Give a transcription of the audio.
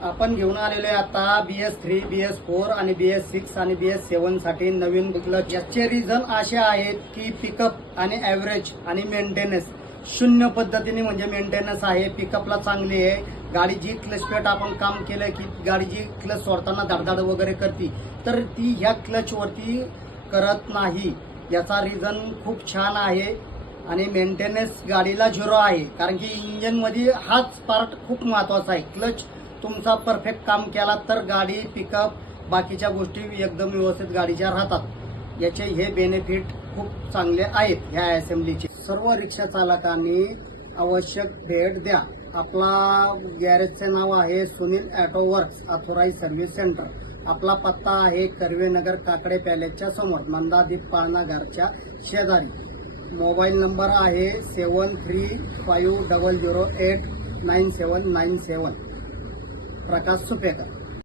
आपण घेऊन आलेलो आहे आता BS3, BS4 आणि BS6 आणि BS7 साठी नवीन क्लच। याचे रिझन असे आहेत की पिकअप आणि ॲव्हरेज आणि मेंटेनन्स शून्य पद्धतीने म्हणजे मेंटेनन्स आहे। पिकअपला चांगली आहे गाडी, जी क्लच प्लेट आपण काम केलं की गाडी जी क्लच सोडताना धडधड वगैरे करते तर ती ह्या क्लच वरती करत नाही। याचा रिझन खूप छान आहे आणि मेंटेनन्स गाडीला झिरो आहे, कारण की इंजिन मध्ये हाच पार्ट खूप महत्वाचा आहे। क्लच तुमचा परफेक्ट काम केला तर गाडी पिकअप बाकीच्या गोष्टी एकदम व्यवस्थित गाडीच्या राहतात। याचे हे बेनिफिट खूप चांगले आहेत ह्या असेंब्लीचे। सर्व रिक्षा चालकांनी आवश्यक भेट द्या। आपला गॅरेजचे नाव आहे Sunil auto works authorise service centre. आपला पत्ता आहे कर्वेनगर काकडे पॅलेसच्या समोर, मंदादीप पाळणा घरच्या शेजारी। मोबाईल नंबर आहे 7350089797। प्रकाश सुपेकर।